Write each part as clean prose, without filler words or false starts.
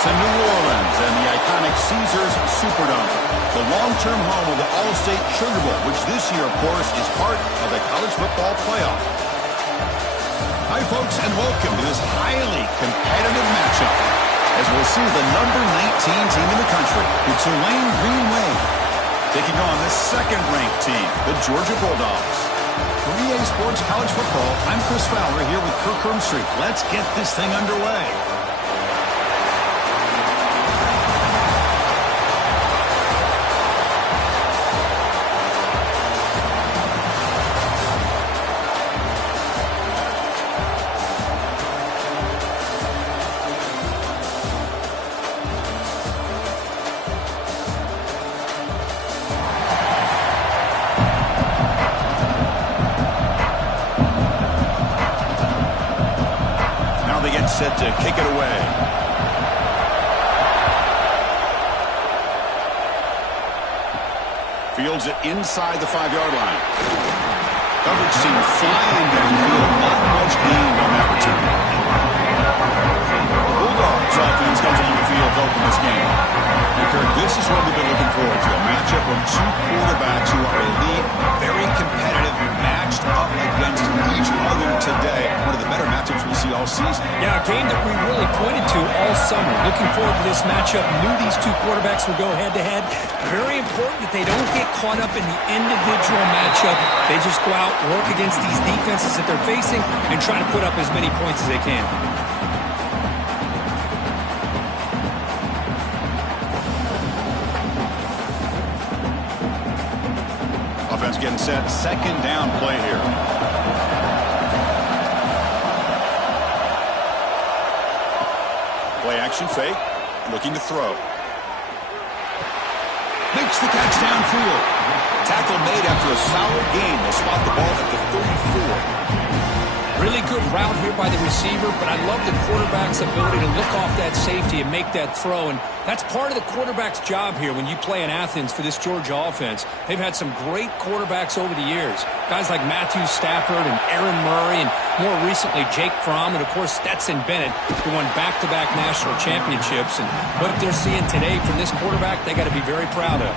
It's in New Orleans and the iconic Caesars Superdome, the long-term home of the All-State Sugar Bowl, which this year, of course, is part of the college football playoff. Hi, folks, and welcome to this highly competitive matchup, as we'll see the number 19 team in the country, the Tulane Green Wave, taking on the second-ranked team, the Georgia Bulldogs. For EA Sports College Football, I'm Chris Fowler here with Kirk Hermstreet. Let's get this thing underway. Set to kick it away. Fields it inside the 5-yard line. Coverage team flying downfield. Not much gain on that return. Bulldogs offense comes on the field to open this game. And Kirk, this is what we've been looking forward to. A matchup of two quarterbacks who are elite, very competitive, matched up against each other today. One of the better matchups we'll see all season. Yeah, a game that we really pointed to all summer. Looking forward to this matchup. Knew these two quarterbacks would go head-to-head. Very important that they don't get caught up in the individual matchup. They just go out, work against these defenses that they're facing, and try to put up as many points as they can. Offense getting set. Second down play here. Play action fake. Looking to throw. Makes the catch downfield. Tackle made after a solid gain. They'll spot the ball at the 34. Really good route here by the receiver, but I love the quarterback's ability to look off that safety and make that throw. And that's part of the quarterback's job here when you play in Athens for this Georgia offense. They've had some great quarterbacks over the years. Guys like Matthew Stafford and Aaron Murray, and more recently Jake Fromm, and of course Stetson Bennett, who won back-to-back national championships. And what they're seeing today from this quarterback, they got to be very proud of.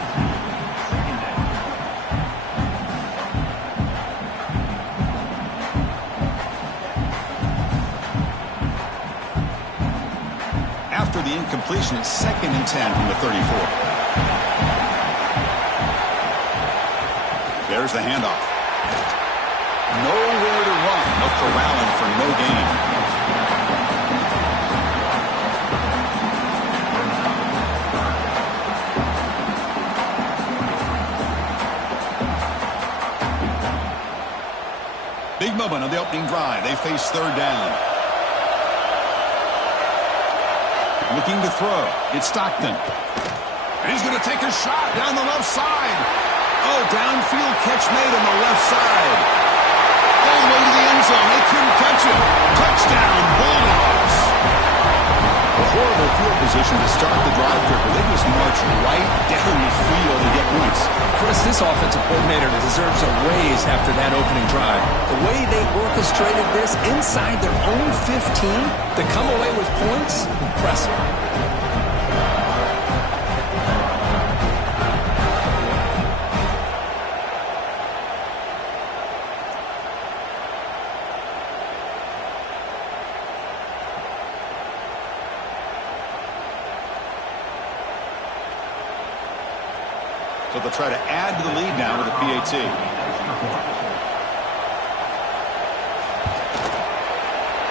After the incompletion, it's 2nd and 10 from the 34. There's the handoff. Nowhere to run. They'll corral him for no gain. Big moment on the opening drive. They face third down. Looking to throw. It's Stockton. And he's going to take a shot down the left side. Oh, downfield catch made on the left side. All the way to the end zone. They couldn't catch it. Touchdown, Bulldogs. A horrible field position to start the drive, but they just march right down the field to get points. Chris, this offensive coordinator deserves a raise after that opening drive. The way they orchestrated this inside their own 15 to come away with points, impressive. So they'll try to add to the lead now with a PAT.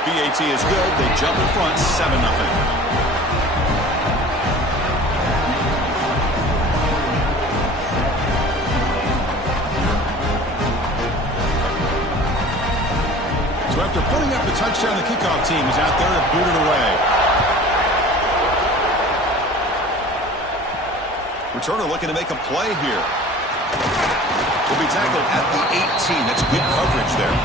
PAT is good. They jump in front, 7-0. So after putting up the touchdown, the kickoff team is out there to boot it away. Returner looking to make a play here. Will be tackled at the 18. That's good coverage there.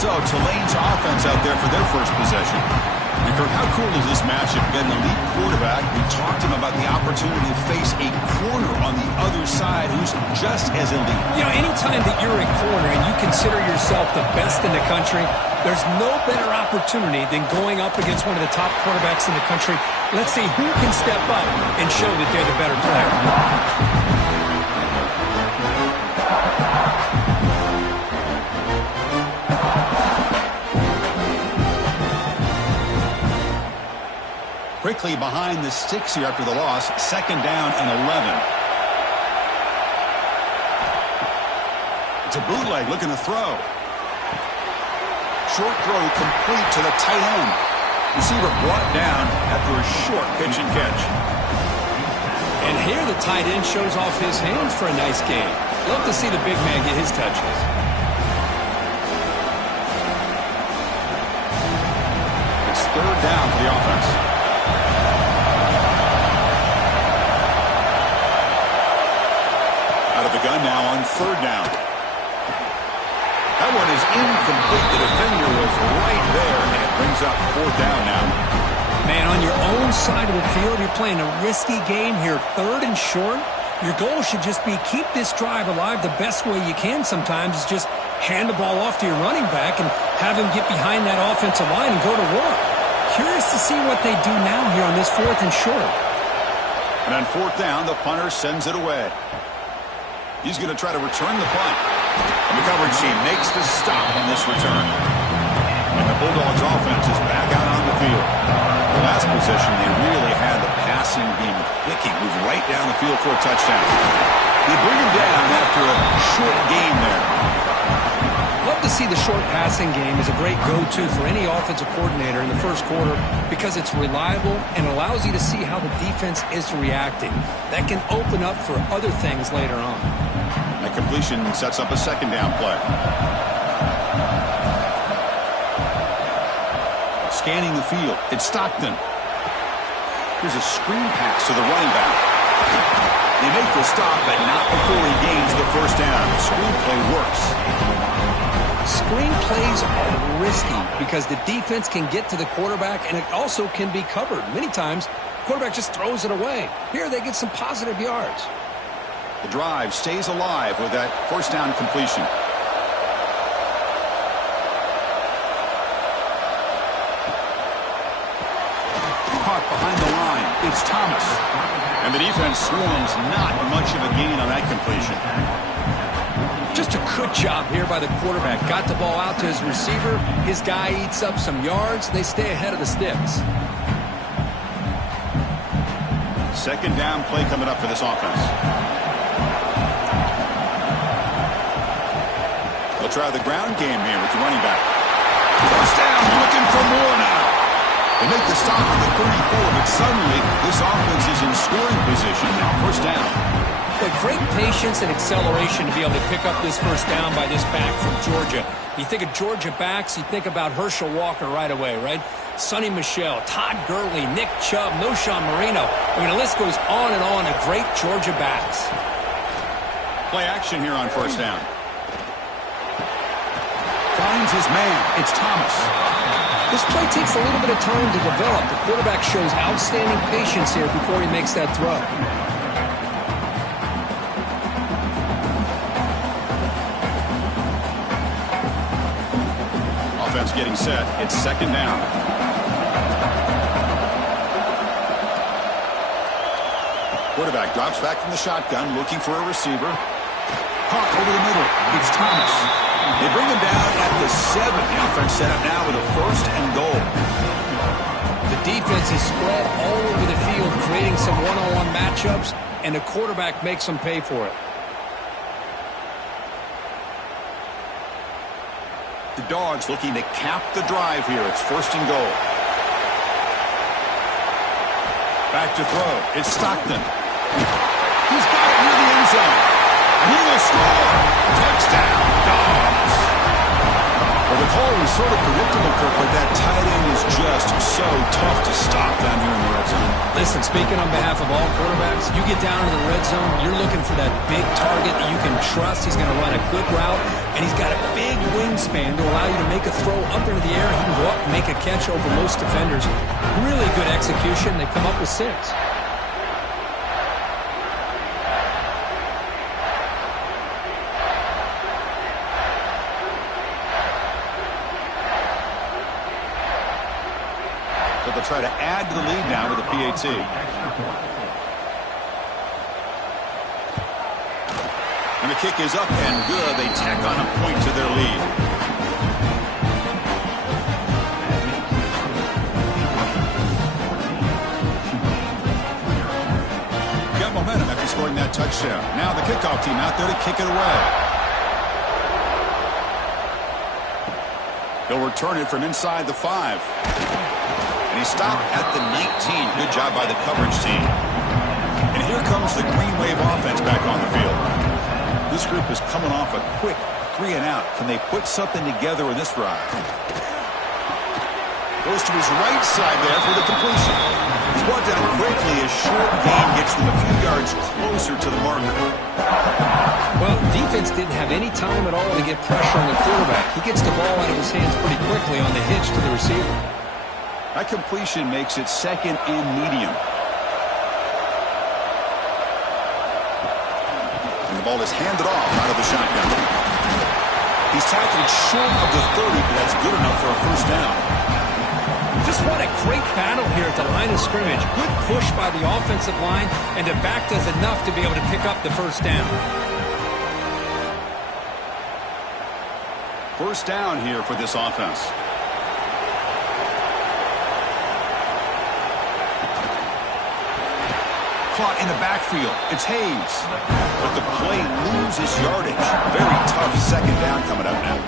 So Tulane's offense out there for their first possession. And Kirk, how cool is this matchup? Getting an elite quarterback. We talked to him about the opportunity to face a corner on the other side who's just as elite. You know, anytime that you're a corner and you consider yourself the best in the country, there's no better opportunity than going up against one of the top quarterbacks in the country. Let's see who can step up and show that they're the better player. Quickly behind the sticks here after the loss. 2nd down and 11. It's a bootleg looking to throw. Short throw complete to the tight end. Receiver brought down after a short pitch and catch. And here the tight end shows off his hands for a nice game. Love to see the big man get his touches. It's 3rd down for the offense. Out of the gun now on 3rd down. That one is incomplete. The defender was right there, and it brings up 4th down now. Man, on your own side of the field, you're playing a risky game here. 3rd and short. Your goal should just be keep this drive alive the best way you can sometimes is just hand the ball off to your running back and have him get behind that offensive line and go to work. Curious to see what they do now here on this 4th and short. And on 4th down, the punter sends it away. He's going to try to return the punt. And the coverage team makes the stop on this return. And the Bulldogs offense is back out on the field. The last possession, they really had the passing game clicking. Moved right down the field for a touchdown. They bring him down after a short game there. Love to see the short passing game as a great go-to for any offensive coordinator in the first quarter because it's reliable and allows you to see how the defense is reacting. That can open up for other things later on. That completion sets up a 2nd down play. Scanning the field. It's Stockton. Here's a screen pass to the running back. They make the stop, but not before he gains the 1st down. The screenplay works. Screen plays are risky because the defense can get to the quarterback and it also can be covered. Many times, the quarterback just throws it away. Here they get some positive yards. The drive stays alive with that 1st down completion. Caught behind the line. It's Thomas. And the defense swarms not much of a gain on that completion. Just a good job here by the quarterback. Got the ball out to his receiver. His guy eats up some yards. They stay ahead of the sticks. 2nd down play coming up for this offense. They'll try the ground game here with the running back. 1st down, looking for more now. They make the stop at the 34, but suddenly this offense is in scoring position now. 1st down. But great patience and acceleration to be able to pick up this 1st down by this back from Georgia. You think of Georgia backs, you think about Herschel Walker right away, right? Sonny Michel, Todd Gurley, Nick Chubb, Noshawn Marino. I mean, the list goes on and on of great Georgia backs. Play action here on 1st down. Finds his man. It's Thomas. This play takes a little bit of time to develop. The quarterback shows outstanding patience here before he makes that throw. Offense getting set. It's 2nd down. Quarterback drops back from the shotgun, looking for a receiver. Caught over the middle. It's Thomas. They bring him down at the 7. The offense set up now with a 1st and goal. The defense is spread all over the field, creating some one-on-one matchups, and the quarterback makes them pay for it. The Dogs looking to cap the drive here. It's 1st and goal. Back to throw. It's Stockton. He's got it near the end zone. He will score. Touchdown, Dogs. Well, the call was sort of predictable, Kirk, but that tight end is just so tough to stop down here in the red zone. Listen, speaking on behalf of all quarterbacks, you get down into the red zone, you're looking for that big target that you can trust. He's going to run a good route, and he's got a big wingspan to allow you to make a throw up into the air. He can go up and make a catch over most defenders. Really good execution. They come up with 6. They'll try to add to the lead now with a PAT. And the kick is up and good. They tack on a point to their lead. Got momentum after scoring that touchdown. Now the kickoff team out there to kick it away. He'll return it from inside the 5. And he stopped at the 19. Good job by the coverage team. And here comes the Green Wave offense back on the field. This group is coming off a quick 3 and out. Can they put something together in this drive? Goes to his right side there for the completion. He's brought down quickly. His short gain gets them a few yards closer to the marker. Well, defense didn't have any time at all to get pressure on the quarterback. He gets the ball out of his hands pretty quickly on the hitch to the receiver. That completion makes it second and medium. And the ball is handed off out of the shotgun. He's tackled short of the 30, but that's good enough for a first down. Just what a great battle here at the line of scrimmage. Good push by the offensive line, and the back does enough to be able to pick up the first down. First down here for this offense. Caught in the backfield. It's Hayes. But the play loses yardage. Very tough second down coming up now.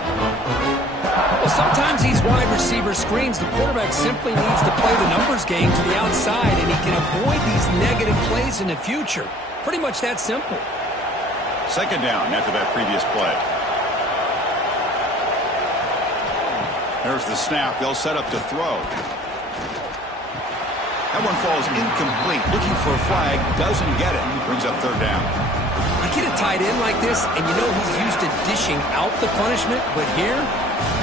Well, sometimes these wide receiver screens, the quarterback simply needs to play the numbers game to the outside, and he can avoid these negative plays in the future. Pretty much that simple. Second down after that previous play. There's the snap. They'll set up to throw. That one falls incomplete. Looking for a flag. Doesn't get it. Brings up third down. You get a tight end like this, and you know he's used to dishing out the punishment, but here,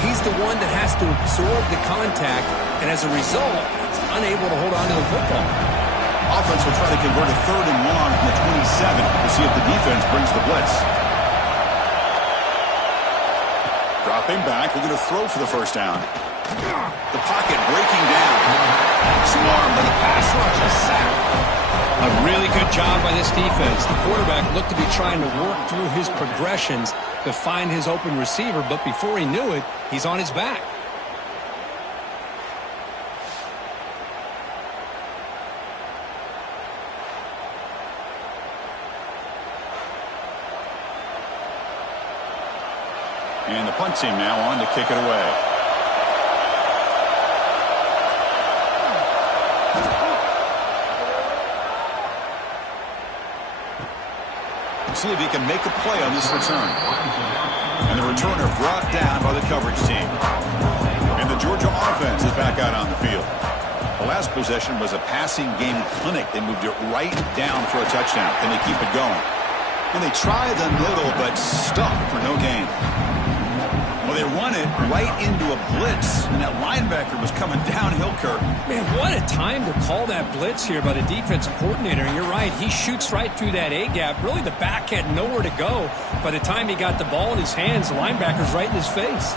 he's the one that has to absorb the contact, and as a result, he's unable to hold on to the football. Offense will try to convert a third and long from the 27 to see if the defense brings the blitz. Dropping back, we're going to throw for the first down. The pocket breaking down. Swarm by the pass rush, a sack. A really good job by this defense. The quarterback looked to be trying to work through his progressions to find his open receiver, but before he knew it, he's on his back. And the punt team now on to kick it away. See if he can make a play on this return. And the returner brought down by the coverage team. And the Georgia offense is back out on the field. The last possession was a passing game clinic. They moved it right down for a touchdown. Can they keep it going? And they try the middle, but stuffed for no gain. Well, they run it right into a blitz, and that linebacker was coming downhill, Kirk. Man, what a time to call that blitz here by the defensive coordinator. And you're right, he shoots right through that A-gap. Really, the back had nowhere to go. By the time he got the ball in his hands, the linebacker's right in his face.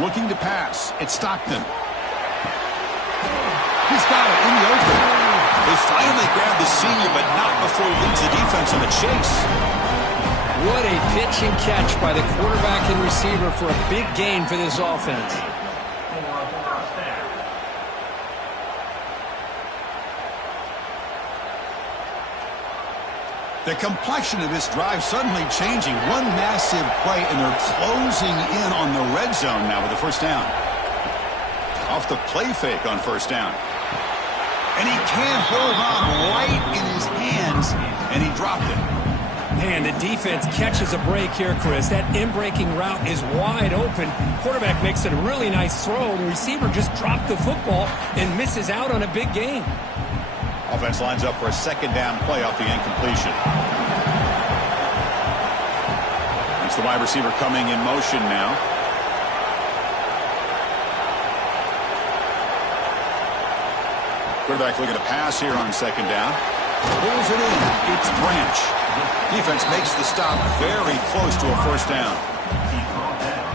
Looking to pass. It's Stockton. He's got it in the open. They finally grab the senior, but not before he leads the defense on the chase. What a pitch and catch by the quarterback and receiver for a big gain for this offense. The complexion of this drive suddenly changing. One massive play, and they're closing in on the red zone now with the first down. Off the play fake on first down. And he can't hold on right in his hands, and he dropped it. Man, the defense catches a break here, Chris. That in-breaking route is wide open. Quarterback makes it a really nice throw. The receiver just dropped the football and misses out on a big gain. Offense lines up for a second down play off the incompletion. It's the wide receiver coming in motion now. Quarterback looking to pass here on second down. Pulls it in. It's Branch. Defense makes the stop very close to a first down.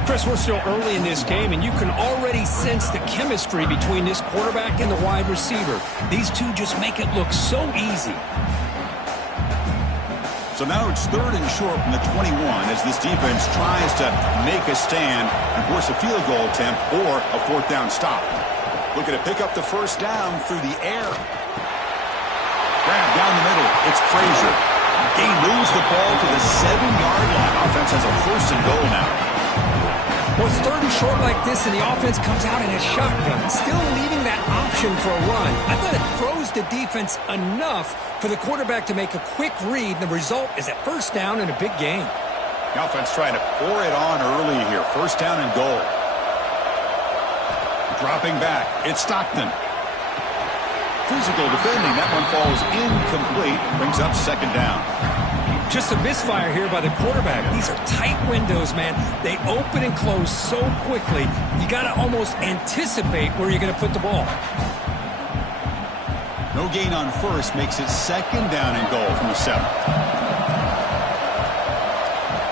Chris, we're still early in this game, and you can already sense the chemistry between this quarterback and the wide receiver. These two just make it look so easy. So now it's 3rd and short from the 21 as this defense tries to make a stand and force a field goal attempt or a 4th down stop. Looking to pick up the 1st down through the air. Grab down the middle. It's Frazier. He moves the ball to the 7-yard line. Offense has a 1st and goal now. Well, it's 3rd and short like this, and the offense comes out in a shotgun, still leaving that option for a run. I thought it froze the defense enough for the quarterback to make a quick read, and the result is a 1st down in a big game. The offense trying to pour it on early here. 1st down and goal. Dropping back. It's Stockton. Physical defending. That one falls incomplete. Brings up 2nd down. Just a misfire here by the quarterback. These are tight windows, man. They open and close so quickly. You got to almost anticipate where you're going to put the ball. No gain on 1st makes it 2nd down and goal from the 7th.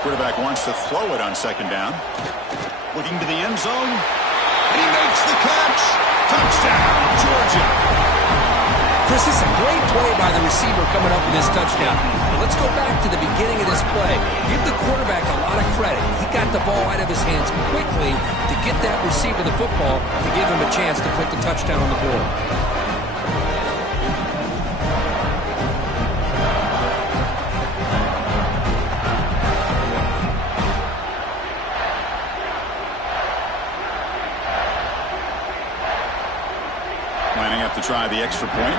Quarterback wants to throw it on 2nd down. Looking to the end zone. And he makes the catch. Touchdown, Georgia. Chris, this is a great play by the receiver coming up with this touchdown. Now let's go back to the beginning of this play. Give the quarterback a lot of credit. He got the ball out of his hands quickly to get that receiver the football to give him a chance to put the touchdown on the board. To try the extra point.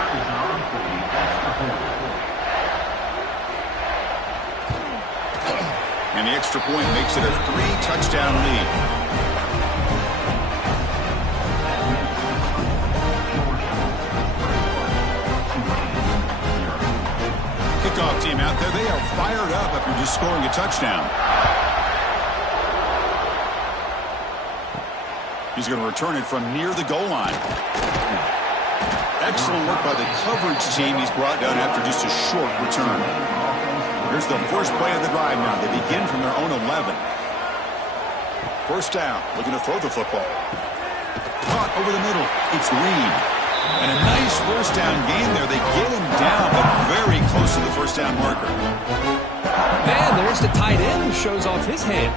And the extra point makes it a 3-touchdown lead. Kickoff team out there. They are fired up after just scoring a touchdown. He's going to return it from near the goal line. Excellent work by the coverage team. He's brought down after just a short return. Here's the first play of the drive now. They begin from their own 11. 1st down. Looking to throw the football. Caught over the middle. It's Reed. And a nice 1st down gain there. They get him down, but very close to the 1st down marker. Man, there's the tight end who shows off his hands.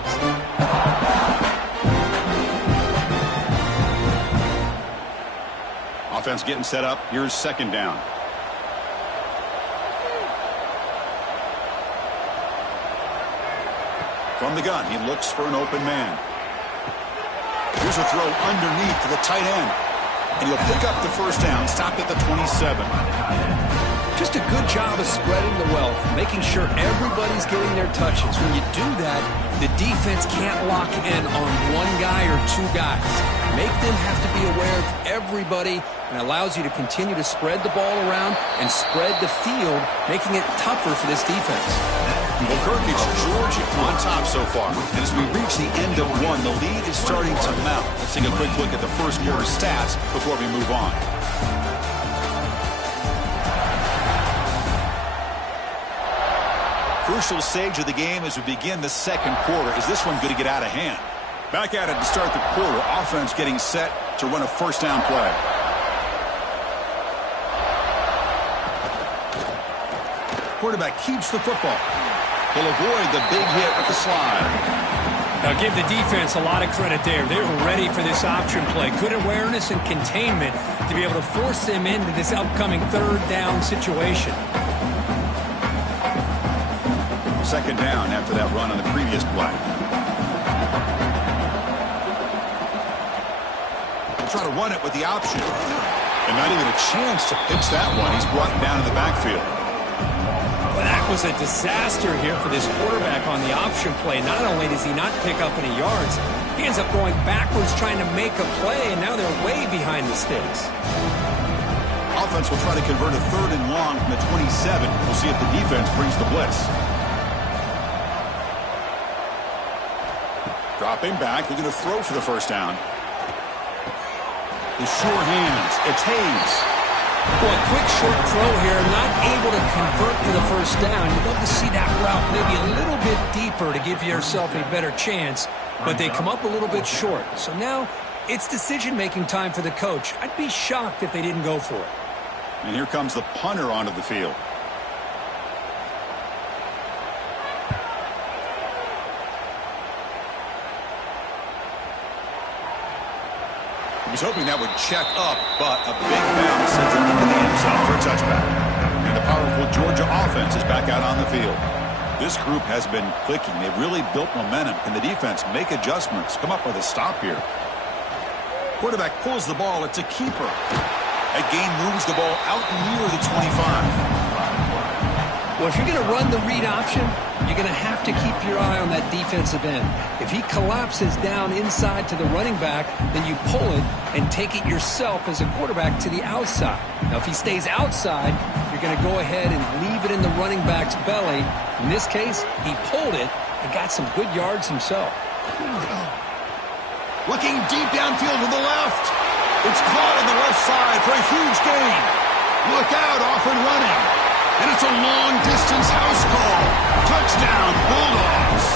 Offense getting set up. Here's 2nd down. From the gun, he looks for an open man. Here's a throw underneath to the tight end. And he'll pick up the 1st down, stopped at the 27. Just a good job of spreading the wealth, making sure everybody's getting their touches. When you do that, the defense can't lock in on one guy or 2 guys. Make them have to be aware of everybody, and allows you to continue to spread the ball around and spread the field, making it tougher for this defense. Well, Kirk, it's Georgia on top so far. And as we reach the end of 1, the lead is starting to mount. Let's take a quick look at the 1st quarter stats before we move on. Crucial stage of the game as we begin the 2nd quarter. Is this one going to get out of hand? Back at it to start the quarter. Offense getting set to run a 1st down play. Quarterback keeps the football. He'll avoid the big hit with the slide. Now give the defense a lot of credit there. They were ready for this option play. Good awareness and containment to be able to force them into this upcoming 3rd down situation. 2nd down after that run on the previous play. He'll try to run it with the option. And not even a chance to pitch that one. He's brought down in the backfield. Well, that was a disaster here for this quarterback on the option play. Not only does he not pick up any yards, he ends up going backwards trying to make a play, and now they're way behind the sticks. Offense will try to convert a 3rd and long from the 27. We'll see if the defense brings the blitz. Dropping back, looking to throw for the 1st down. The sure hands. It's Hayes. Well, a quick short throw here, not able to convert for the first down. You'd love to see that route maybe a little bit deeper to give yourself a better chance, but they come up a little bit short. So now it's decision-making time for the coach. I'd be shocked if they didn't go for it. And here comes the punter onto the field. He was hoping that would check up, but a big bounce sends it into the end zone for a touchback. And the powerful Georgia offense is back out on the field. This group has been clicking. They've really built momentum. Can the defense make adjustments? Come up with a stop here. Quarterback pulls the ball. It's a keeper. That gain moves the ball out near the 25. Well, if you're going to run the read option, you're going to have to keep your eye on that defensive end. If he collapses down inside to the running back, then you pull it and take it yourself as a quarterback to the outside. Now, if he stays outside, you're going to go ahead and leave it in the running back's belly. In this case, he pulled it and got some good yards himself. Looking deep downfield to the left. It's caught on the left side for a huge gain. Look out, off and running. And it's a long-distance house call. Touchdown, Bulldogs.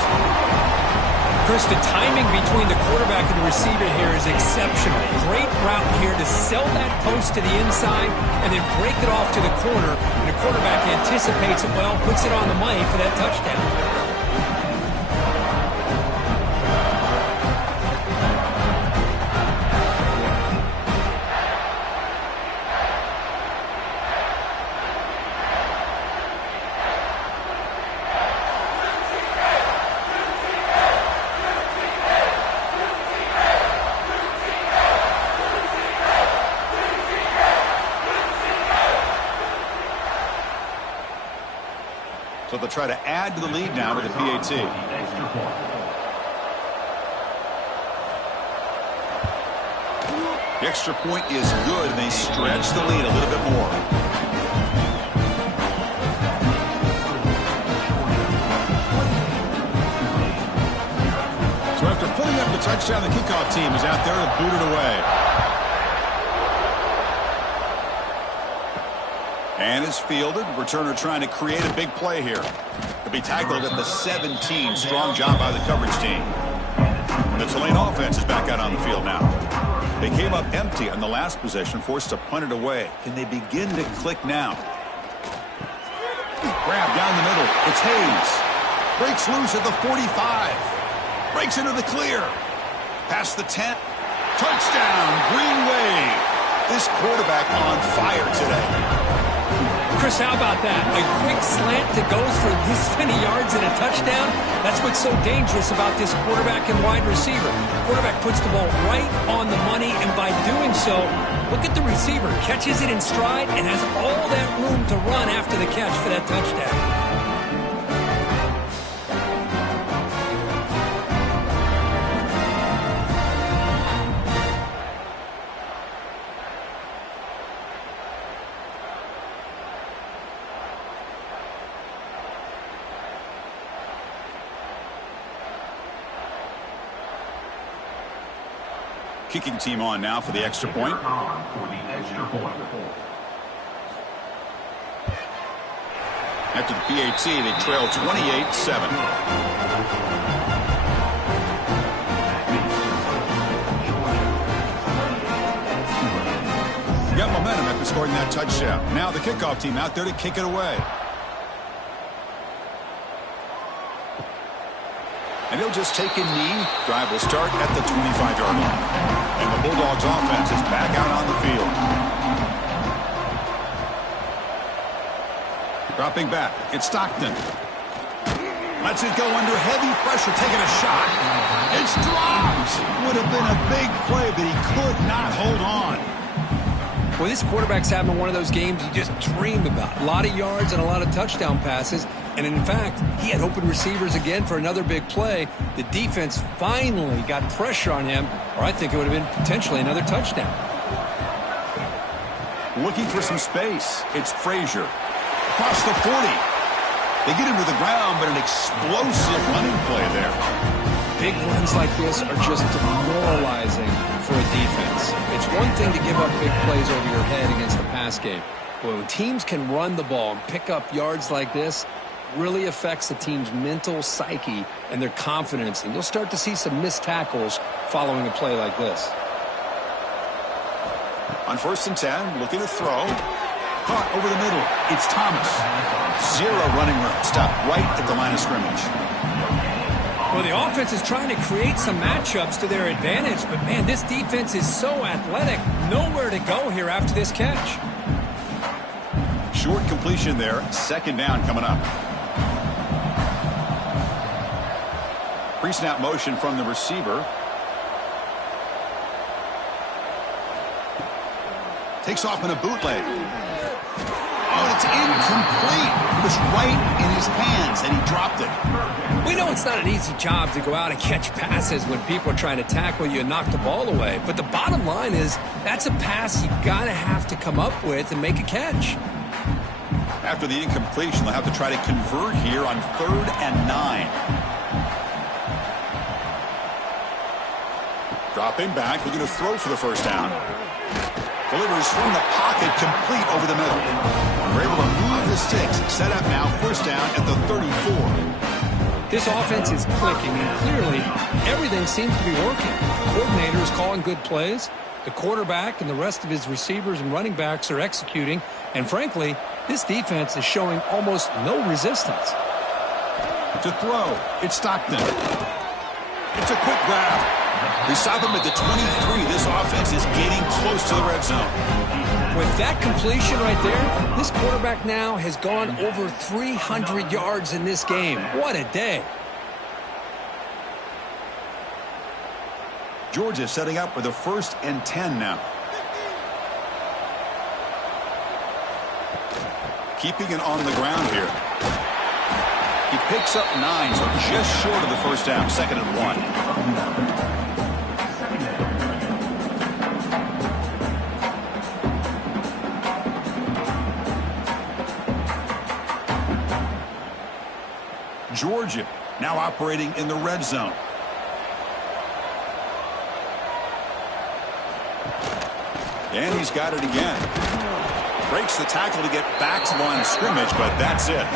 Chris, the timing between the quarterback and the receiver here is exceptional. Great route here to sell that post to the inside and then break it off to the corner. And the quarterback anticipates it well, puts it on the money for that touchdown. So they'll try to add to the lead now with the PAT. The extra point is good, and they stretch the lead a little bit more. So after putting up the touchdown, the kickoff team is out there to boot it away. And is fielded. Returner trying to create a big play here. He'll be tackled at the 17. Strong job by the coverage team. The Tulane offense is back out on the field now. They came up empty on the last possession, forced to punt it away. Can they begin to click now? Grab down the middle. It's Hayes. Breaks loose at the 45. Breaks into the clear. Past the 10. Touchdown, Green Wave. This quarterback on fire today. Chris, how about that? A quick slant that goes for this many yards and a touchdown. That's what's so dangerous about this quarterback and wide receiver. Quarterback puts the ball right on the money, and by doing so, look at the receiver. Catches it in stride and has all that room to run after the catch for that touchdown. Kicking team on now for the extra point. After the PAT, they trail 28-7. Got momentum after scoring that touchdown. Now the kickoff team out there to kick it away. And he'll just take a knee. Drive will start at the 25-yard line. And the Bulldogs offense is back out on the field. Dropping back. It's Stockton. Lets it go under heavy pressure, taking a shot. It's dropped. Would have been a big play, but he could not hold on. Well, this quarterback's having one of those games you just dream about. A lot of yards and a lot of touchdown passes. And in fact, he had open receivers again for another big play. The defense finally got pressure on him, or I think it would have been potentially another touchdown. Looking for some space. It's Frazier. Across the 40. They get him to the ground, but an explosive running play there. Big runs like this are just demoralizing for a defense. It's one thing to give up big plays over your head against the pass game. But when teams can run the ball and pick up yards like this, really affects the team's mental psyche and their confidence. And you'll start to see some missed tackles following a play like this. On 1st and 10, looking to throw. Caught over the middle. It's Thomas. Zero running room. Stopped right at the line of scrimmage. Well, the offense is trying to create some matchups to their advantage, but, man, this defense is so athletic. Nowhere to go here after this catch. Short completion there. 2nd down coming up. Pre-snap motion from the receiver. Takes off in a bootleg. Oh, it's incomplete. It was right in his hands, and he dropped it. We know it's not an easy job to go out and catch passes when people are trying to tackle you and knock the ball away. But the bottom line is that's a pass you've got to have to come up with and make a catch. After the incompletion, they'll have to try to convert here on 3rd and 9. Dropping back, looking to throw for the 1st down. Delivers from the pocket, complete over the middle. We're able to move the sticks. Set up now, 1st down at the 34. This offense is clicking, and clearly everything seems to be working. The coordinator is calling good plays. The quarterback and the rest of his receivers and running backs are executing. And frankly, this defense is showing almost no resistance. To throw, it's Stockton. It's a quick grab. We stop him at the 23. This offense is getting close to the red zone. With that completion right there, this quarterback now has gone over 300 yards in this game. What a day. Georgia setting up with a 1st and 10 now. Keeping it on the ground here. He picks up 9, so just short of the 1st down. 2nd and 1. Georgia now operating in the red zone. And he's got it again. Breaks the tackle to get back to the line of scrimmage, but that's it.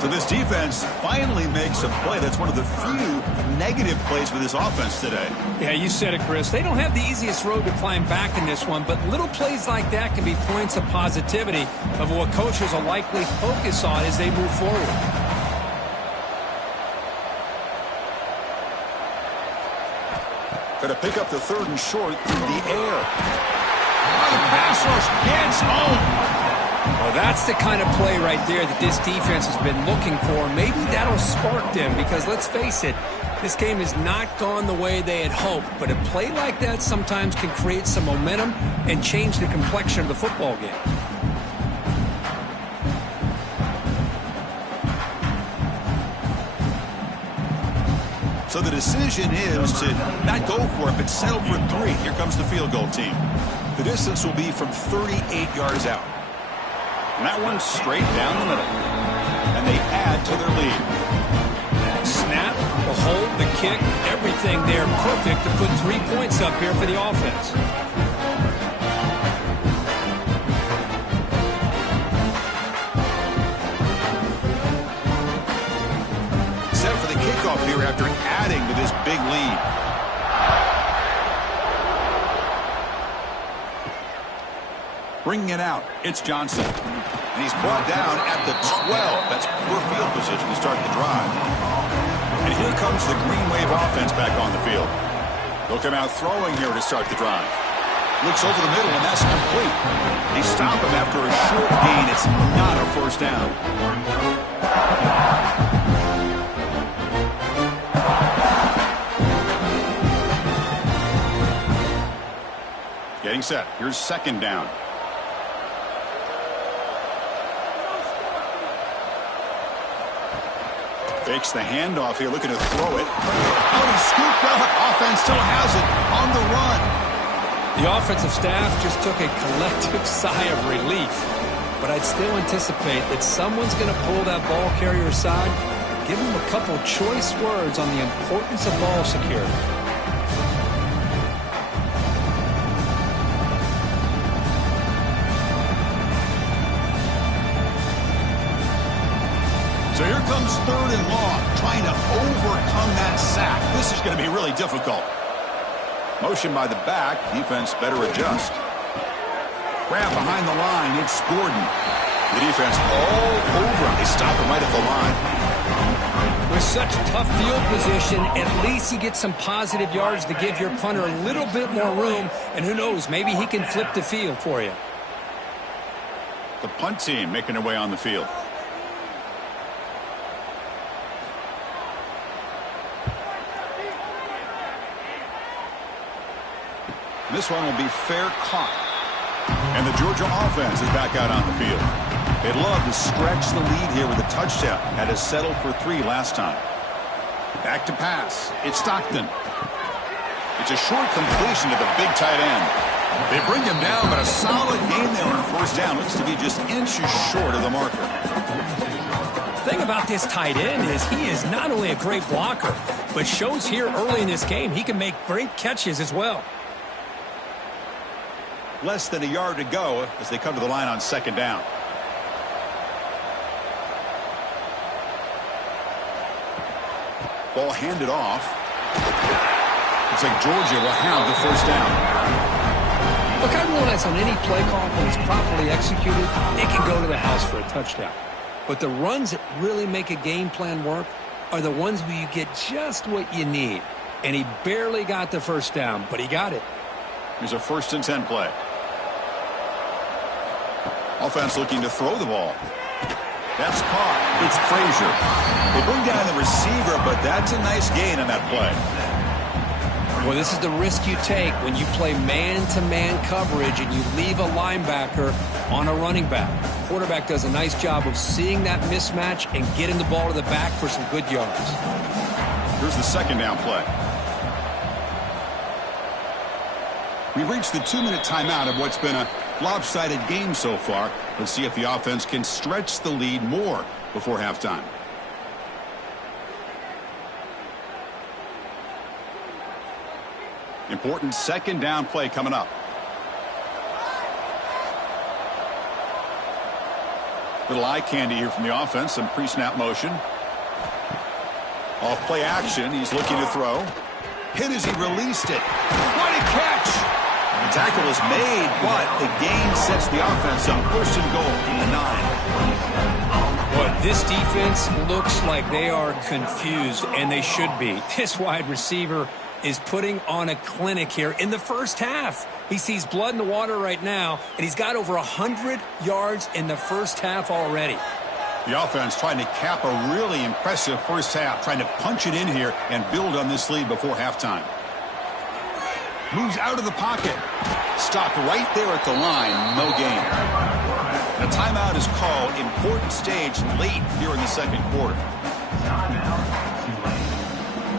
So this defense finally makes a play. That's one of the few negative plays for this offense today. Yeah, you said it, Chris. They don't have the easiest road to climb back in this one, but little plays like that can be points of positivity of what coaches will likely focus on as they move forward. Got to pick up the 3rd and short through the air. Oh, the pass rush gets home. Well, that's the kind of play right there that this defense has been looking for. Maybe that'll spark them because, let's face it, this game has not gone the way they had hoped. But a play like that sometimes can create some momentum and change the complexion of the football game. So the decision is to not go for it, but settle for 3. Here comes the field goal team. The distance will be from 38 yards out. And that one's straight down the middle. And they add to their lead. Snap, the hold, the kick, everything there perfect to put 3 points up here for the offense. Set for the kickoff here after adding to this big lead. Bringing it out, it's Johnson. And he's brought down at the 12. That's poor field position to start the drive. And here comes the Green Wave offense back on the field. They'll come out throwing here to start the drive. Looks over the middle, and that's complete. They stop him after a short gain. It's not a 1st down. Getting set. Here's 2nd down. Fakes the handoff here, looking to throw it. Oh, he scooped up. Offense still has it on the run. The offensive staff just took a collective sigh of relief. But I'd still anticipate that someone's going to pull that ball carrier aside give him a couple choice words on the importance of ball security. So here comes 3rd and long, trying to overcome that sack. This is going to be really difficult. Motion by the back. Defense better adjust. Grab behind the line. It's Gordon. The defense all over him. They stop him right at the line. With such tough field position, at least he gets some positive yards to give your punter a little bit more room. And who knows, maybe he can flip the field for you. The punt team making their way on the field. This one will be fair caught. And the Georgia offense is back out on the field. They'd love to stretch the lead here with a touchdown. Had to settle for 3 last time. Back to pass. It's Stockton. It's a short completion to the big tight end. They bring him down, but a solid game there on 1st down. Looks to be just inches short of the marker. The thing about this tight end is he is not only a great blocker, but shows here early in this game he can make great catches as well. Less than a yard to go as they come to the line on 2nd down. Ball handed off. Looks like Georgia will have the 1st down. Look, I realize on any play call, when it's properly executed, it can go to the house for a touchdown. But the runs that really make a game plan work are the ones where you get just what you need. And he barely got the 1st down, but he got it. Here's a 1st and 10 play. Offense looking to throw the ball. That's caught. It's Frazier. They bring down the receiver, but that's a nice gain on that play. Well, this is the risk you take when you play man-to-man coverage and you leave a linebacker on a running back. The quarterback does a nice job of seeing that mismatch and getting the ball to the back for some good yards. Here's the 2nd down play. We've reached the 2-minute timeout of what's been a lopsided game so far. Let's see if the offense can stretch the lead more before halftime. Important 2nd down play coming up. Little eye candy here from the offense. Some pre-snap motion. Off play action. He's looking to throw. Hit as he released it. What a catch! The tackle is made, but the gain sets the offense on 1st and goal from the 9. Boy, this defense looks like they are confused, and they should be. This wide receiver is putting on a clinic here in the 1st half. He sees blood in the water right now, and he's got over 100 yards in the 1st half already. The offense trying to cap a really impressive 1st half, trying to punch it in here and build on this lead before halftime. Moves out of the pocket. Stopped right there at the line. No gain. A timeout is called. Important stage late here in the 2nd quarter.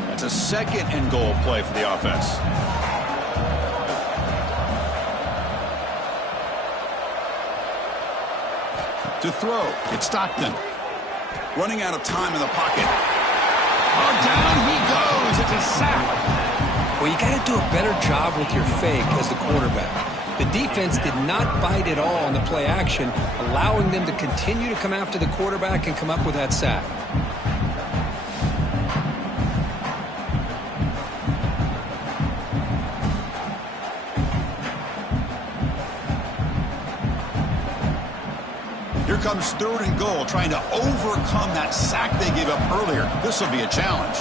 That's a 2nd and goal play for the offense. To throw, it's Stockton. Running out of time in the pocket. Oh, down he goes. It's a sack. Well, you got to do a better job with your fake as the quarterback. The defense did not bite at all on the play action, allowing them to continue to come after the quarterback and come up with that sack. Here comes 3rd and goal, trying to overcome that sack they gave up earlier. This will be a challenge.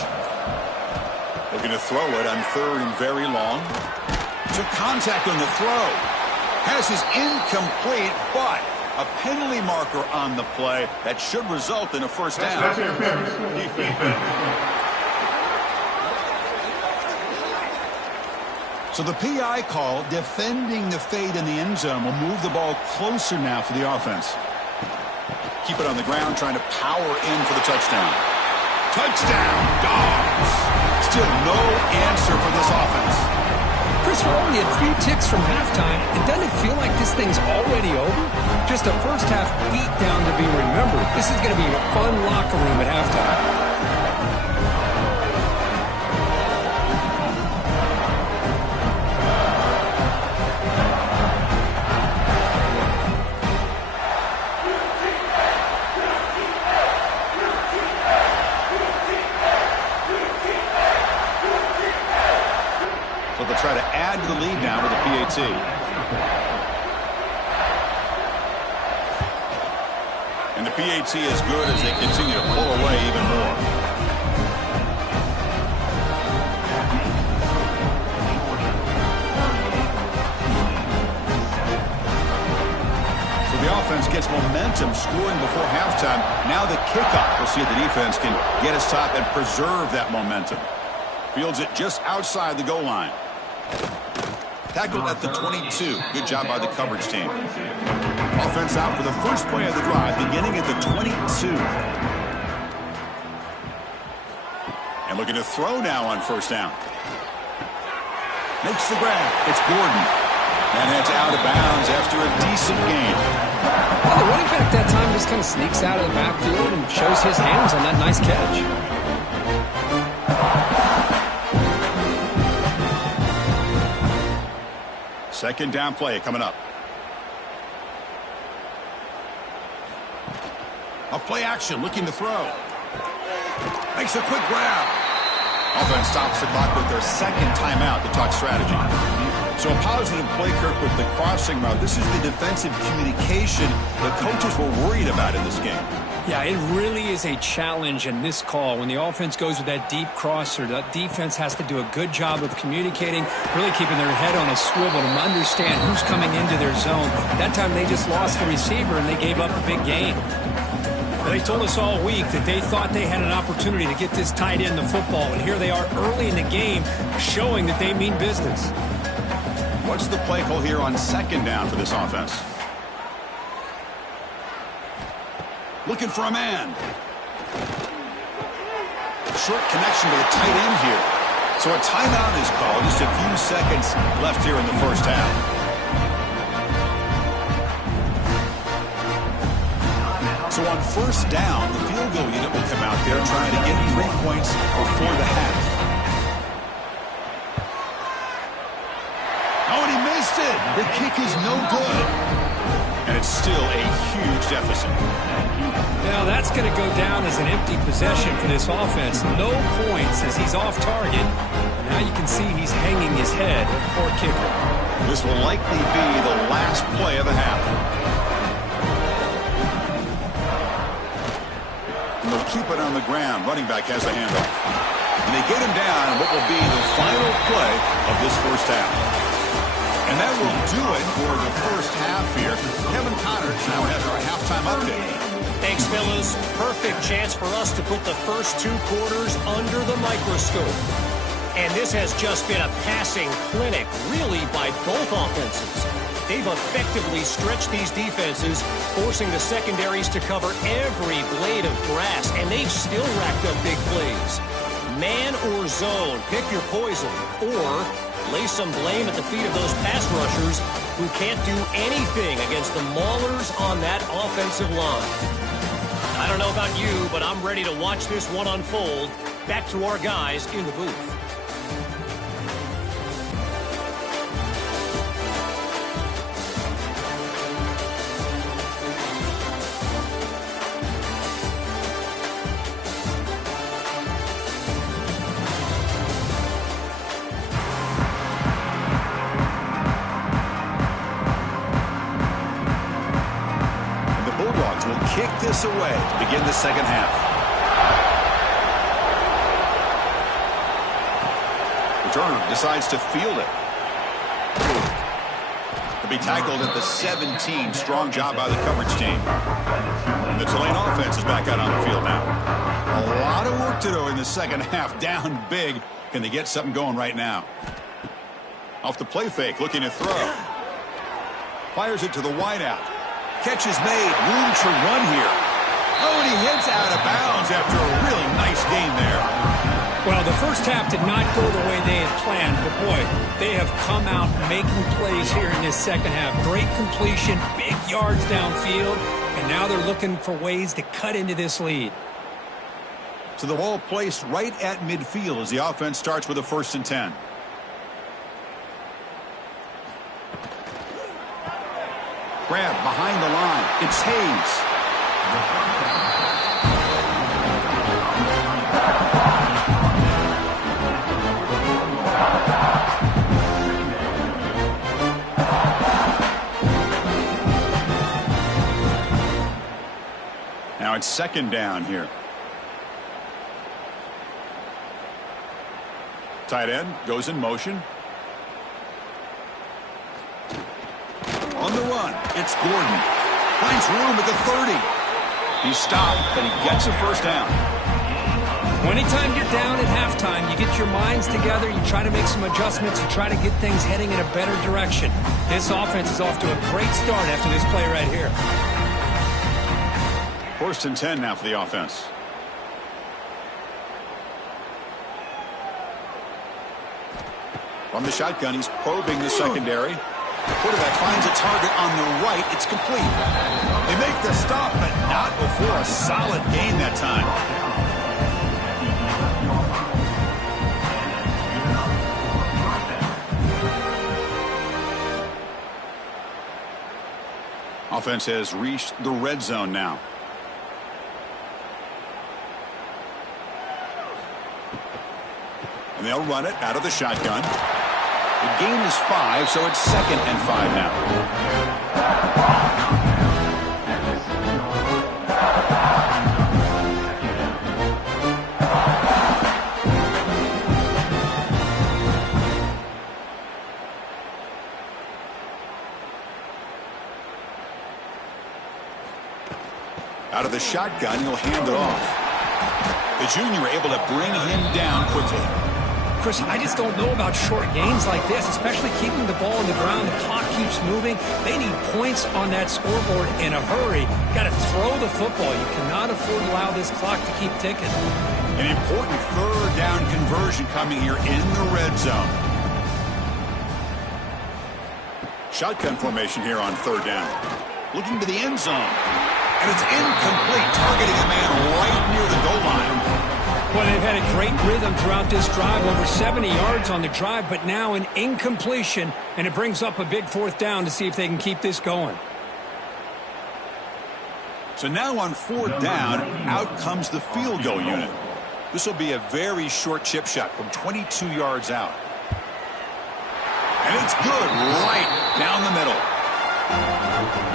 Looking to throw it on 3rd and very long. Took contact on the throw. Has his incomplete, but a penalty marker on the play that should result in a 1st down. So the PI call, defending the fade in the end zone, will move the ball closer now for the offense. Keep it on the ground, trying to power in for the touchdown. Touchdown, Dogs! Still no answer for this offense. Chris, we're only a few ticks from halftime. And doesn't it feel like this thing's already over? Just a 1st half beatdown to be remembered. This is going to be a fun locker room at halftime. but they'll try to add to the lead now with a PAT. And the PAT is good as they continue to pull away even more. So the offense gets momentum scoring before halftime. Now the kickoff. We'll see if the defense can get a stop and preserve that momentum. Fields it just outside the goal line. Tackled at the 22. Good job by the coverage team. Offense out for the first play of the drive, beginning at the 22. And looking to throw now on first down. Makes the grab. It's Gordon. And heads out of bounds after a decent gain. Well, the running back that time just kind of sneaks out of the backfield and shows his hands on that nice catch. Second down play coming up. A play action, looking to throw. Makes a quick grab. Offense stops the clock with their second timeout to talk strategy. So a positive play, Kirk, with the crossing route. This is the defensive communication the coaches were worried about in this game. Yeah, it really is a challenge in this call. When the offense goes with that deep crosser, that defense has to do a good job of communicating, really keeping their head on a swivel to understand who's coming into their zone. That time they just lost the receiver and they gave up a big gain. They told us all week that they thought they had an opportunity to get this tight end the football, and here they are early in the game showing that they mean business. What's the play call here on second down for this offense? Looking for a man. Short connection to the tight end here. So a timeout is called. Just a few seconds left here in the first half. So on first down, the field goal unit will come out there trying to get 3 points before the half. Oh, and he missed it. The kick is no good. And it's still a huge deficit. Now that's going to go down as an empty possession for this offense. No points as he's off target. And now you can see he's hanging his head. Poor kicker. This will likely be the last play of the half. And they'll keep it on the ground. Running back has the handoff. And they get him down what will be the final play of this first half. And that will do it for the first half here. Kevin Connors now has our halftime update. Thanks, fellas. Perfect chance for us to put the first 2 quarters under the microscope. And this has just been a passing clinic, really, by both offenses. They've effectively stretched these defenses, forcing the secondaries to cover every blade of grass, and they've still racked up big plays. Man or zone, pick your poison, or lay some blame at the feet of those pass rushers who can't do anything against the maulers on that offensive line. I don't know about you, but I'm ready to watch this one unfold. Back to our guys in the booth. Kick this away to begin the second half. Returner decides to field it. To be tackled at the 17. Strong job by the coverage team. The Tulane offense is back out on the field now. A lot of work to do in the second half. Down big. Can they get something going right now? Off the play fake, looking to throw. Fires it to the wideout. Catch is made. Room to run here. Oh, and he heads out of bounds after a really nice gain there. Well, the first half did not go the way they had planned, but boy, they have come out making plays here in this second half. Great completion, big yards downfield, and now they're looking for ways to cut into this lead. So the ball placed right at midfield as the offense starts with a 1st and 10. Grab behind the line. It's Hayes. Now it's second down here. Tight end goes in motion. On the run, it's Gordon. Finds room at the 30. He's stopped, but he gets a first down. Anytime you're down at halftime, you get your minds together, you try to make some adjustments, you try to get things heading in a better direction. This offense is off to a great start after this play right here. 1st and 10 now for the offense. From the shotgun, he's probing the secondary. Quarterback finds a target on the right. It's complete. They make the stop, but not before a solid gain that time. Offense has reached the red zone now. And they'll run it out of the shotgun. The gain is 5, so it's 2nd and 5 now. Out of the shotgun, he'll hand it off. The junior able to bring him down quickly. Chris, I just don't know about short gains like this, especially keeping the ball on the ground. The clock keeps moving. They need points on that scoreboard in a hurry. Got to throw the football. You cannot afford to allow this clock to keep ticking. An important 3rd down conversion coming here in the red zone. Shotgun formation here on 3rd down. Looking to the end zone. And it's incomplete, targeting a man right near the goal line. Well, they've had a great rhythm throughout this drive, over 70 yards on the drive, but now an incompletion, and it brings up a big 4th down to see if they can keep this going. So now on 4th down, out comes the field goal unit. This will be a very short chip shot from 22 yards out. And it's good right down the middle.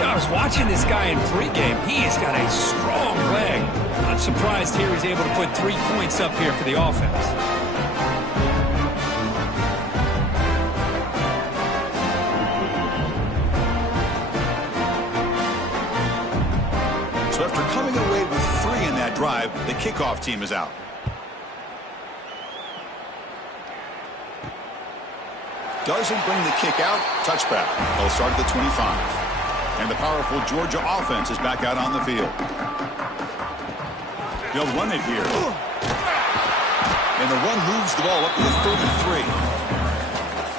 I was watching this guy in pregame. He's got a strong leg. Not surprised here he's able to put 3 points up here for the offense. So after coming away with 3 in that drive, the kickoff team is out. Doesn't bring the kick out. Touchback. They'll start at the 25. And the powerful Georgia offense is back out on the field. They'll run it here. And the run moves the ball up to the 33.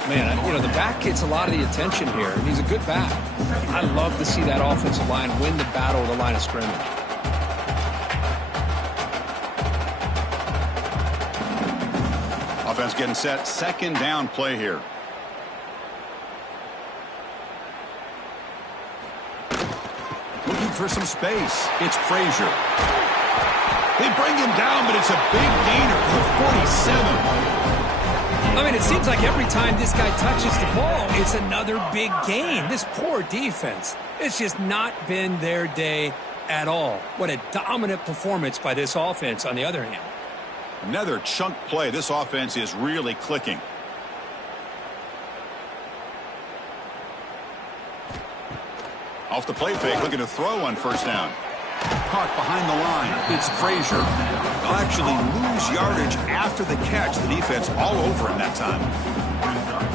Man, you know, the back gets a lot of the attention here, and he's a good back. I love to see that offensive line win the battle at the line of scrimmage. Offense getting set. 2nd down play here. Looking for some space. It's Frazier. They bring him down, but it's a big gainer for the 47. I mean, it seems like every time this guy touches the ball, it's another big gain. This poor defense, it's just not been their day at all. What a dominant performance by this offense on the other hand. Another chunk play. This offense is really clicking. Off the play fake, looking to throw on 1st down. Caught behind the line. It's Frazier. They'll actually lose yardage after the catch. The defense all over him that time.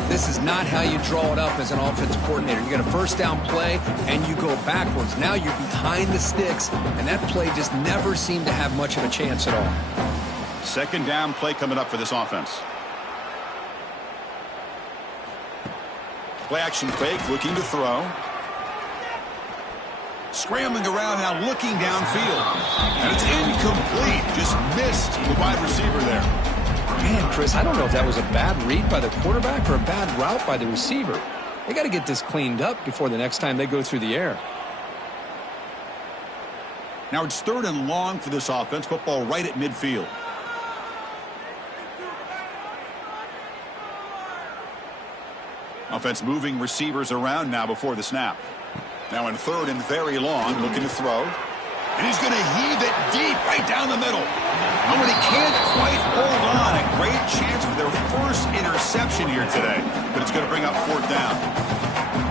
This is not how you draw it up as an offensive coordinator. You get a 1st down play, and you go backwards. Now you're behind the sticks, and that play just never seemed to have much of a chance at all. 2nd down play coming up for this offense. Play action fake, looking to throw. Scrambling around now, looking downfield. And it's incomplete. Just missed the wide receiver there. Man, Chris, I don't know if that was a bad read by the quarterback or a bad route by the receiver. They got to get this cleaned up before the next time they go through the air. Now it's 3rd and long for this offense. Football right at midfield. Offense moving receivers around now before the snap. Now in 3rd and very long, looking to throw. And he's going to heave it deep right down the middle. Oh, and he can't quite hold on. A great chance for their first interception here today. But it's going to bring up 4th down.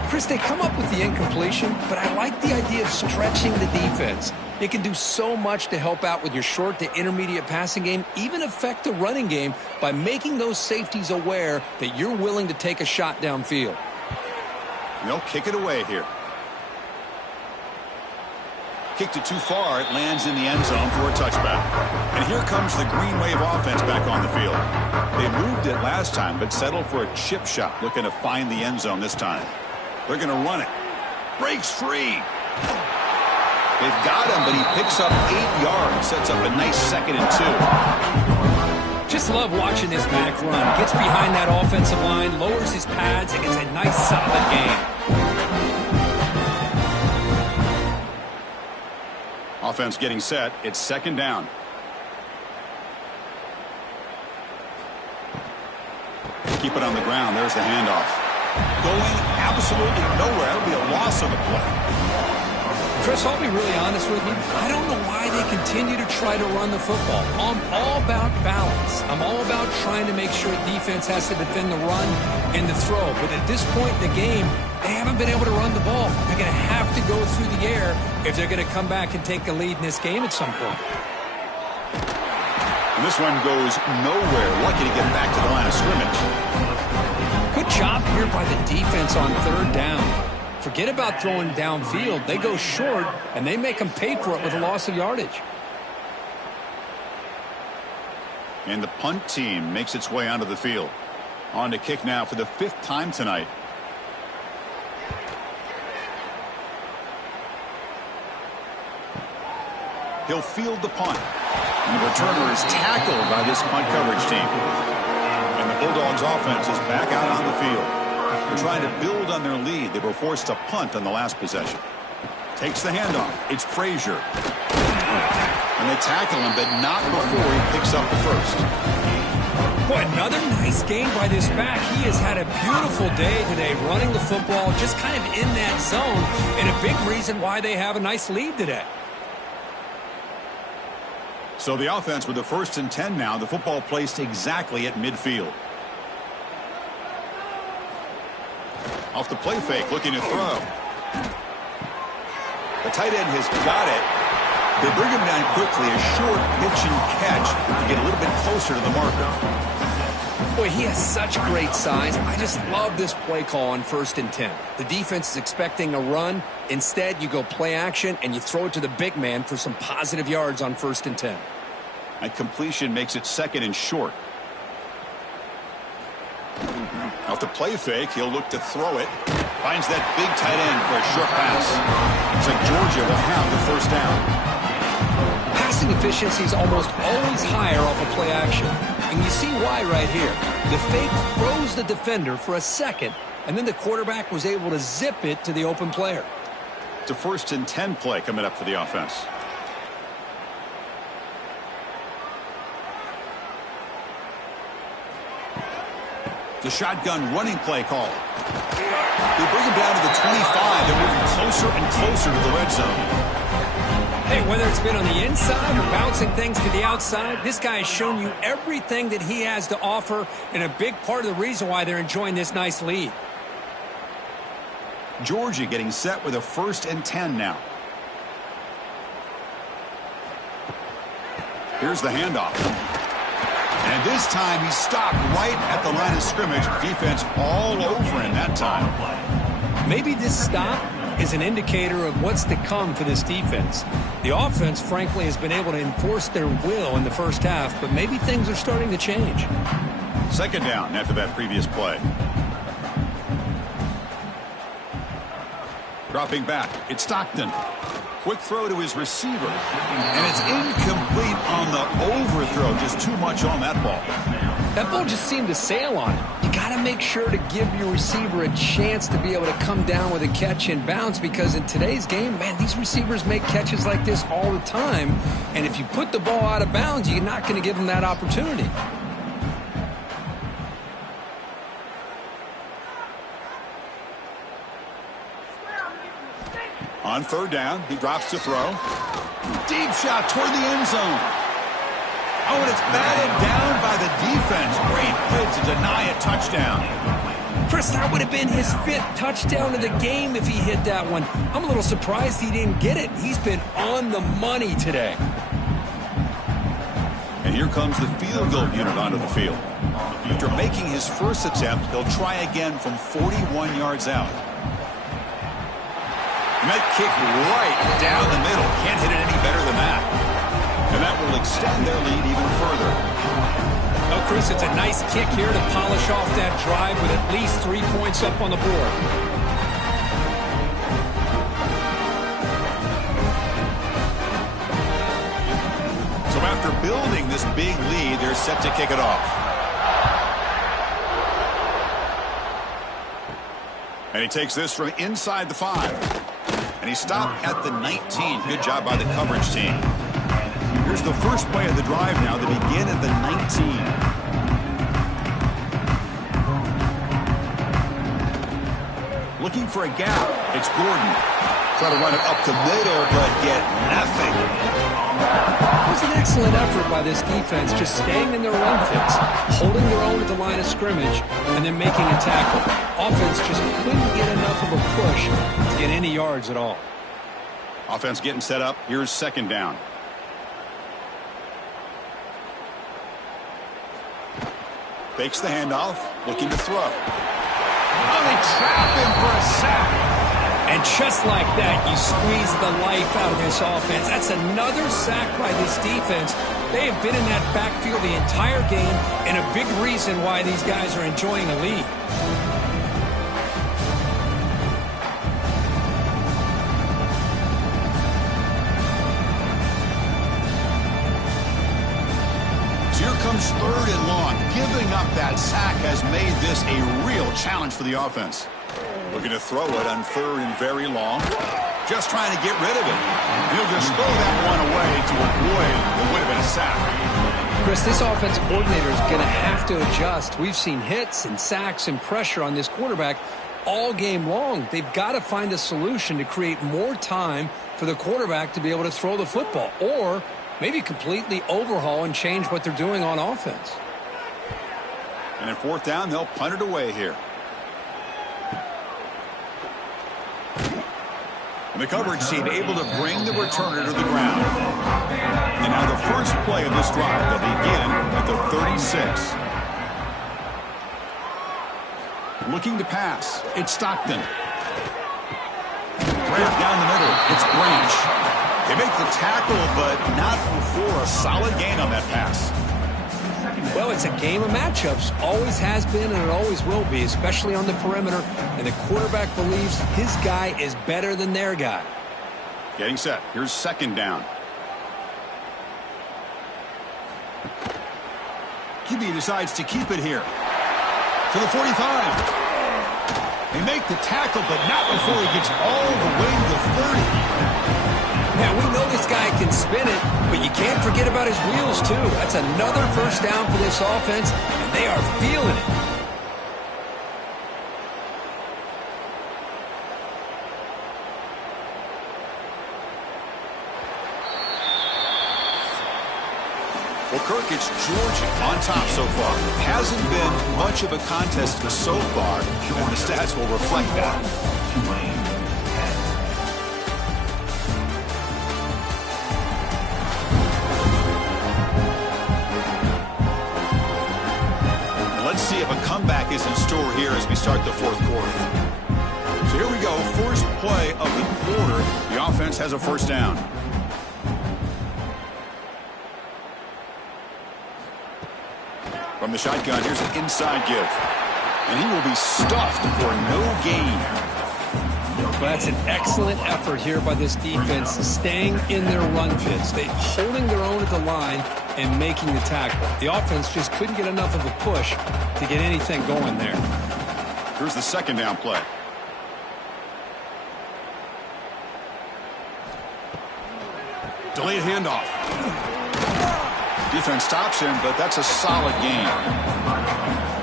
Chris, they come up with the incompletion, but I like the idea of stretching the defense. It can do so much to help out with your short to intermediate passing game, even affect the running game by making those safeties aware that you're willing to take a shot downfield. They'll kick it away here. Kicked it too far. It lands in the end zone for a touchback. And here comes the Green Wave offense back on the field. They moved it last time, but settled for a chip shot, looking to find the end zone this time. They're going to run it. Breaks free. They've got him, but he picks up 8 yards. Sets up a nice 2nd and 2. Just love watching this back run. Gets behind that offensive line, lowers his pads, and gets a nice solid gain. Offense getting set. It's 2nd down. Keep it on the ground. There's the handoff. Going absolutely nowhere. That'll be a loss of the play. Chris, I'll be really honest with you. I don't know why they continue to try to run the football. I'm all about balance. I'm all about trying to make sure defense has to defend the run and the throw. But at this point in the game, they haven't been able to run the ball. They're going to have to go through the air if they're going to come back and take a lead in this game at some point. And this one goes nowhere. Lucky to get back to the line of scrimmage. Good job here by the defense on 3rd down. Forget about throwing downfield. They go short, and they make them pay for it with a loss of yardage. And the punt team makes its way onto the field. On to kick now for the 5th time tonight. He'll field the punt. And the returner is tackled by this punt coverage team. And the Bulldogs offense is back out on the field. They're trying to build on their lead. They were forced to punt on the last possession. Takes the handoff. It's Frazier. And they tackle him, but not before he picks up the first. Boy, another nice game by this back. He has had a beautiful day today running the football, just kind of in that zone, and a big reason why they have a nice lead today. So the offense with the 1st and 10 now. The football placed exactly at midfield. Off the play fake, looking to throw. The tight end has got it. They bring him down quickly, a short pitch and catch to get a little bit closer to the marker. Boy, he has such great size. I just love this play call on 1st and 10. The defense is expecting a run. Instead, you go play action, and you throw it to the big man for some positive yards on 1st and 10. And completion makes it 2nd and short. Off the play fake, he'll look to throw it. Finds that big tight end for a short pass. Looks like Georgia will have the 1st down. Passing efficiency is almost always higher off of play action. And you see why right here. The fake throws the defender for a second, and then the quarterback was able to zip it to the open player. It's a 1st and 10 play coming up for the offense. The shotgun running play call. They bring him down to the 25. They're moving closer and closer to the red zone. Hey, whether it's been on the inside or bouncing things to the outside, this guy has shown you everything that he has to offer, and a big part of the reason why they're enjoying this nice lead. Georgia getting set with a 1st and 10 now. Here's the handoff. And this time he stopped right at the line of scrimmage. Defense all over him that time. Maybe this stop is an indicator of what's to come for this defense. The offense, frankly, has been able to enforce their will in the 1st half, but maybe things are starting to change. 2nd down after that previous play. Dropping back, it's Stockton. Quick throw to his receiver. And it's incomplete on the overthrow. Just too much on that ball. That ball just seemed to sail on it. You got to make sure to give your receiver a chance to be able to come down with a catch and bounce, because in today's game, man, these receivers make catches like this all the time. And if you put the ball out of bounds, you're not going to give them that opportunity. On 3rd down, he drops to throw. Deep shot toward the end zone. Oh, and it's batted down by the defense. Great play to deny a touchdown. Chris, that would have been his 5th touchdown of the game if he hit that one. I'm a little surprised he didn't get it. He's been on the money today. And here comes the field goal unit onto the field. After making his first attempt, he'll try again from 41 yards out. And that kick right down the middle. Can't hit it any better than that. And that will extend their lead even further. Oh, Chris, it's a nice kick here to polish off that drive with at least 3 points up on the board. So after building this big lead, they're set to kick it off. And he takes this from inside the 5. And he stopped at the 19. Good job by the coverage team. Here's the first play of the drive now. They begin at the 19. Looking for a gap. It's Gordon. Try to run it up the middle, but get nothing. It was an excellent effort by this defense, just staying in their run fits, holding their own at the line of scrimmage, and then making a tackle. Offense just couldn't get enough of a push to get any yards at all. Offense getting set up. Here's second down. Fakes the handoff, looking to throw. Oh, they trap him for a sack. And just like that, you squeeze the life out of this offense. That's another sack by this defense. They have been in that backfield the entire game, and a big reason why these guys are enjoying a lead. Here comes 3rd and long. Giving up that sack has made this a real challenge for the offense. Looking to throw it on 3rd and very long. Just trying to get rid of it. And he'll just throw that one away to avoid what would have been a sack. Chris, this offensive coordinator is going to have to adjust. We've seen hits and sacks and pressure on this quarterback all game long. They've got to find a solution to create more time for the quarterback to be able to throw the football, or maybe completely overhaul and change what they're doing on offense. And at 4th down, they'll punt it away here. And the coverage team able to bring the returner to the ground. And now the first play of this drive, they'll begin at the 36. Looking to pass. It's Stockton. Right down the middle. It's Branch. They make the tackle, but not before a solid gain on that pass. Well, it's a game of matchups. Always has been, and it always will be, especially on the perimeter. And the quarterback believes his guy is better than their guy. Getting set. Here's second down. QB decides to keep it here. To the 45. They make the tackle, but not before he gets all the way to the 30. Now, we know this guy can spin it, but you can't forget about his wheels, too. That's another first down for this offense, and they are feeling it. Well, Kirk, it's Georgia on top so far. Hasn't been much of a contest so far, and the stats will reflect that. Let's see if a comeback is in store here as we start the 4th quarter. So here we go, first play of the quarter. The offense has a first down. From the shotgun, here's an inside give. And he will be stuffed for no gain. Well, that's an excellent effort here by this defense, staying in their run fits. They holding their own at the line and making the tackle. The offense just couldn't get enough of a push to get anything going there. Here's the second down play. Delayed handoff. Defense stops him, but that's a solid gain.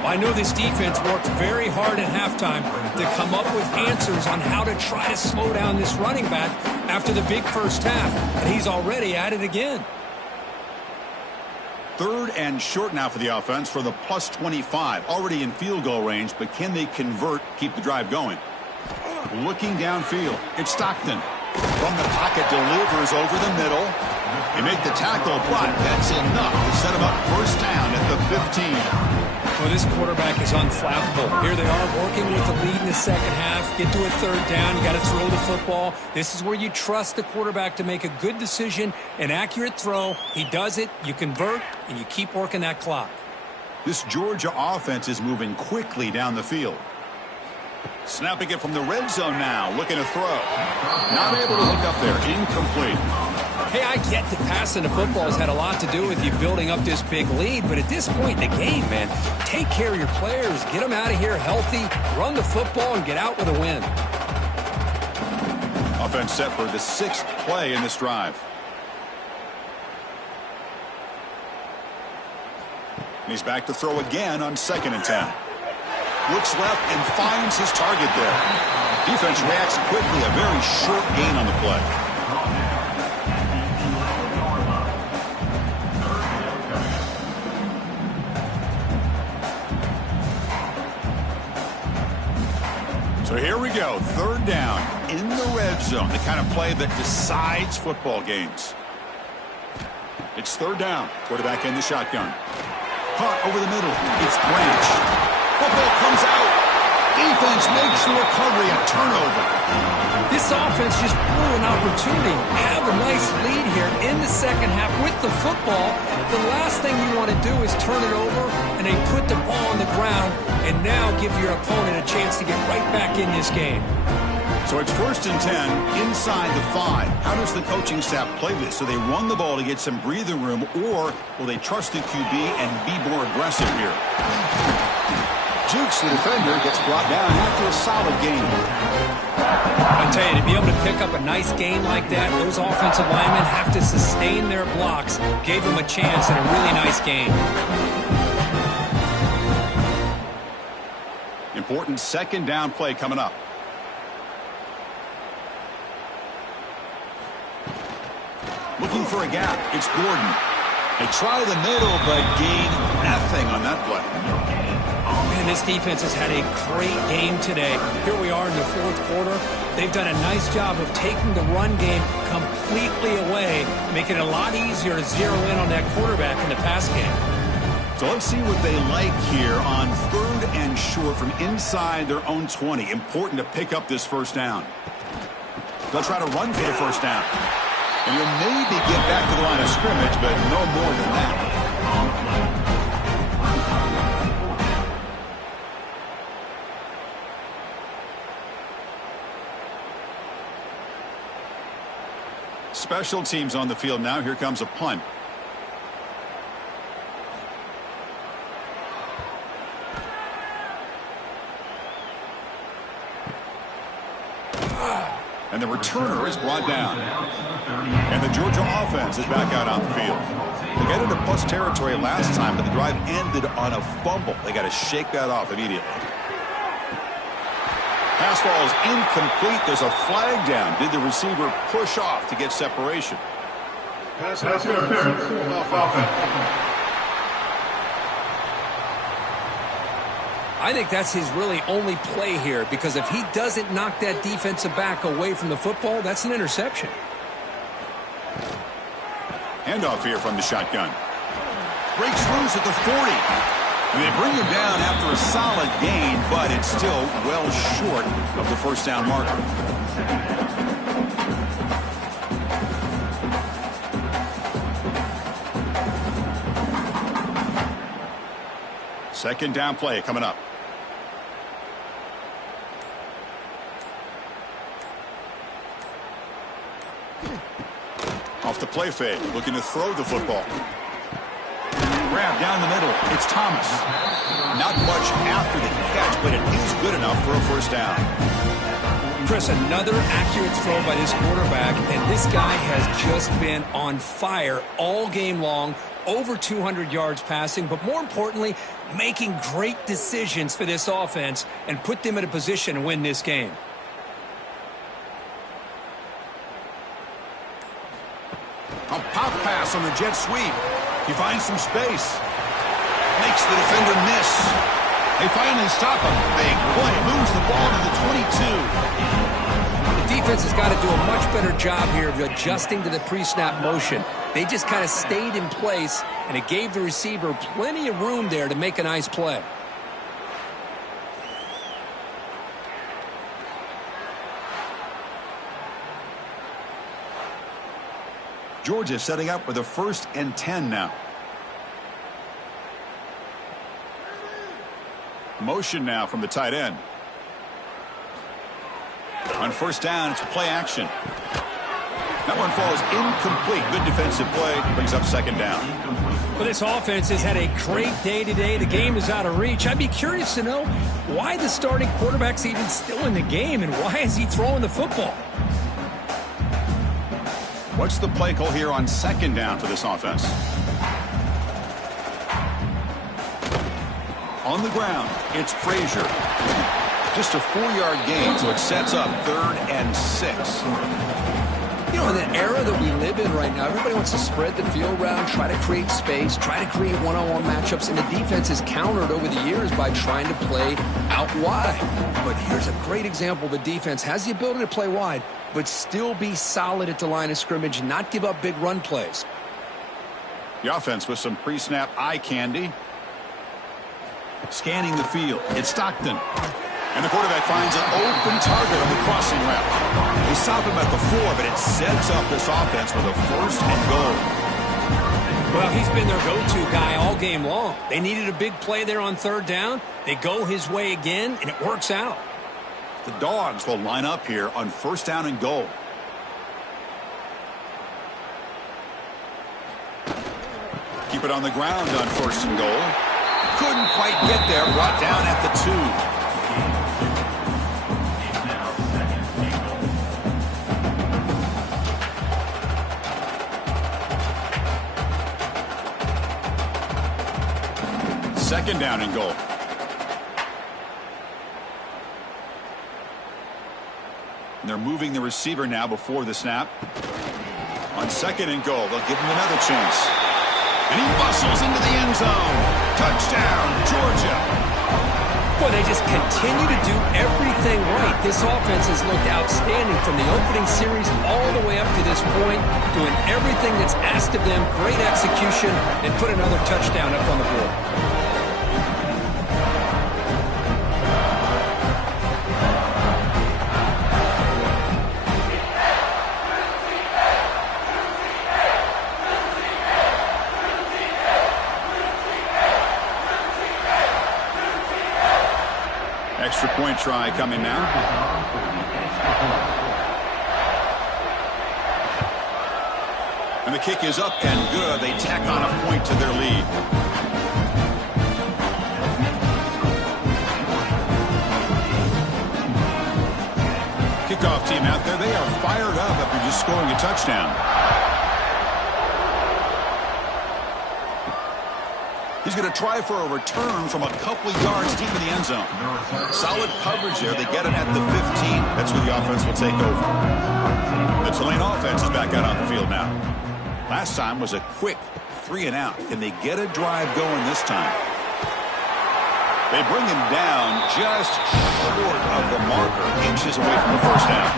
I know this defense worked very hard at halftime to come up with answers on how to try to slow down this running back after the big first half, and he's already at it again. 3rd and short now for the offense for the plus 25. Already in field goal range, but can they convert, keep the drive going? Looking downfield, it's Stockton. From the pocket, delivers over the middle. They make the tackle, but that's enough to set him up first down at the 15. Well, this quarterback is unflappable. Here they are working with the lead in the second half. Get to a 3rd down. You got to throw the football. This is where you trust the quarterback to make a good decision, an accurate throw. He does it, you convert, and you keep working that clock. This Georgia offense is moving quickly down the field. Snapping it from the red zone now, looking to throw. Not able to hook up there, incomplete. Hey, I get that passing the football has had a lot to do with you building up this big lead, but at this point in the game, man, take care of your players, get them out of here healthy, run the football, and get out with a win. Offense set for the 6th play in this drive. And he's back to throw again on 2nd and 10. Looks left and finds his target there. Defense reacts quickly, a very short gain on the play. So here we go, 3rd down in the red zone, the kind of play that decides football games. It's 3rd down, quarterback in the shotgun. Caught over the middle, it's Branch. Football comes out. Defense makes the recovery, a turnover. This offense just blew an opportunity. Have a nice lead here in the second half with the football. The last thing you want to do is turn it over, and they put the ball on the ground, and now give your opponent a chance to get right back in this game. So it's 1st and 10 inside the 5. How does the coaching staff play this? So they run the ball to get some breathing room, or will they trust the QB and be more aggressive here? Jukes, the defender, gets brought down after a solid game. I tell you, to be able to pick up a nice game like that, those offensive linemen have to sustain their blocks. Gave them a chance in a really nice game. Important 2nd down play coming up. Looking for a gap. It's Gordon. They try the middle, but gain nothing on that play. Man, this defense has had a great game today. Here we are in the 4th quarter. They've done a nice job of taking the run game completely away, making it a lot easier to zero in on that quarterback in the pass game. So let's see what they like here on 3rd and short from inside their own 20. Important to pick up this first down. They'll try to run for the first down. And you'll maybe get back to the line of scrimmage, but no more than that. Special teams on the field now. Here comes a punt. And the returner is brought down. And the Georgia offense is back out on the field. They got into plus territory last time, but the drive ended on a fumble. They got to shake that off immediately. Pass ball is incomplete. There's a flag down. Did the receiver push off to get separation? Pass interference off offense. I think that's his really only play here, because if he doesn't knock that defensive back away from the football, that's an interception. Handoff here from the shotgun. Breaks loose at the 40. And they bring him down after a solid gain, but it's still well short of the first down marker. Second down play coming up. Off the play fake, looking to throw the football. Grab down the middle. It's Thomas. Not much after the catch, but it is good enough for a first down. Chris, another accurate throw by this quarterback, and this guy has just been on fire all game long, over 200 yards passing, but more importantly, making great decisions for this offense and put them in a position to win this game. A pop pass on the jet sweep. He finds some space. Makes the defender miss. They finally stop him. Big play. Moves the ball to the 22. The defense has got to do a much better job here of adjusting to the pre-snap motion. They just kind of stayed in place, and it gave the receiver plenty of room there to make a nice play. Georgia setting up with a 1st and 10 now. Motion now from the tight end. On 1st down, it's play action. That one falls incomplete. Good defensive play. Brings up 2nd down. Well, this offense has had a great day today. The game is out of reach. I'd be curious to know why the starting quarterback's even still in the game, and why is he throwing the football? What's the play call here on 2nd down for this offense? On the ground, it's Frazier. Just a 4-yard gain, so it sets up 3rd and 6. You know, in the era that we live in right now, everybody wants to spread the field around, try to create space, try to create one-on-one matchups, and the defense has countered over the years by trying to play out wide. But here's a great example. The defense has the ability to play wide, but still be solid at the line of scrimmage, not give up big run plays. The offense with some pre-snap eye candy. Scanning the field. It's Stockton. And the quarterback finds an open target on the crossing route. They stop him at the 4, but it sets up this offense with a 1st and goal. Well, he's been their go-to guy all game long. They needed a big play there on 3rd down. They go his way again, and it works out. The Dogs will line up here on 1st down and goal. Keep it on the ground on 1st and goal. Couldn't quite get there. Brought down at the 2. Second down and goal. And they're moving the receiver now before the snap. On 2nd and goal, they'll give him another chance. And he bustles into the end zone. Touchdown, Georgia. Boy, they just continue to do everything right. This offense has looked outstanding from the opening series all the way up to this point, doing everything that's asked of them, great execution, and put another touchdown up on the board. Extra point try coming now. And the kick is up and good. They tack on a point to their lead. Kickoff team out there. They are fired up after just scoring a touchdown. He's going to try for a return from a couple of yards deep in the end zone. Solid coverage there. They get it at the 15. That's where the offense will take over. The Tulane offense is back out on the field now. Last time was a quick 3 and out. Can they get a drive going this time? They bring him down just short of the marker, inches away from the 1st down.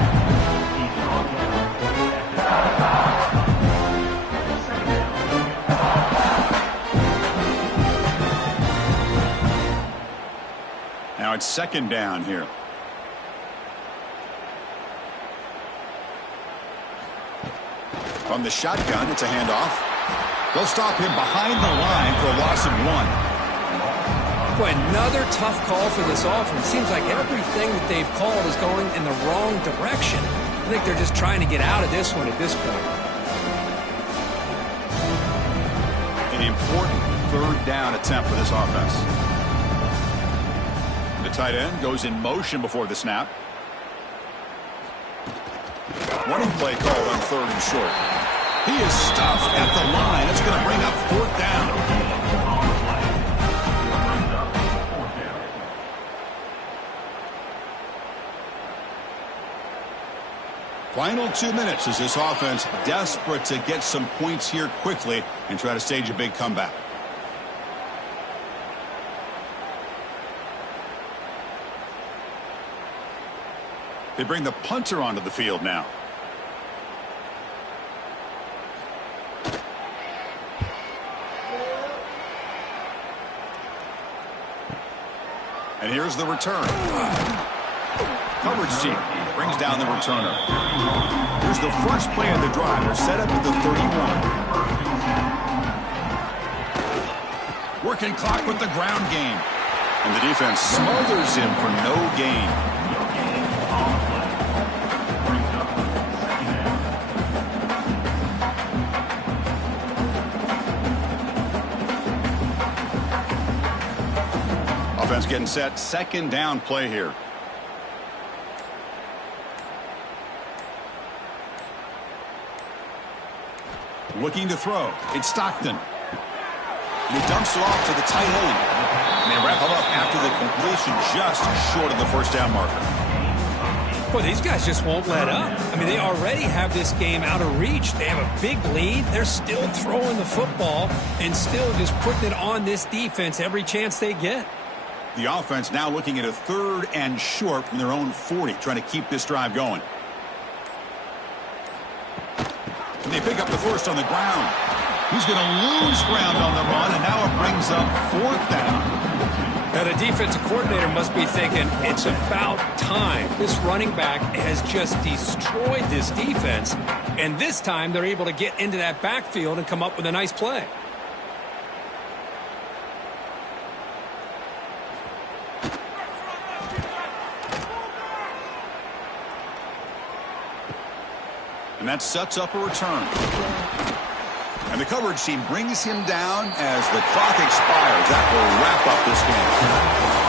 Now it's 2nd down here. From the shotgun, it's a handoff. They'll stop him behind the line for a loss of 1. Boy, another tough call for this offense. Seems like everything that they've called is going in the wrong direction. I think they're just trying to get out of this one at this point. An important 3rd down attempt for this offense. The tight end goes in motion before the snap. Running play called on 3rd and short. He is stuffed at the line. It's going to bring up 4th down. Final 2 minutes as this offense desperate to get some points here quickly and try to stage a big comeback. They bring the punter onto the field now. And here's the return. Coverage team brings down the returner. Here's the first play of the drive. They're set up at the 31. Working clock with the ground game. And the defense smothers him for no gain. Offense getting set. 2nd down play here. Looking to throw. It's Stockton. And he dumps it off to the tight end. And they wrap it up after the completion, just short of the 1st down marker. Well, these guys just won't let up. I mean, they already have this game out of reach. They have a big lead. They're still throwing the football and still just putting it on this defense every chance they get. The offense now looking at a 3rd and short from their own 40, trying to keep this drive going. And they pick up the 1st on the ground. He's going to lose ground on the run, and now it brings up 4th down. Now, the defensive coordinator must be thinking, it's about time. This running back has just destroyed this defense, and this time they're able to get into that backfield and come up with a nice play. And that sets up a return. And the coverage team brings him down as the clock expires. That will wrap up this game.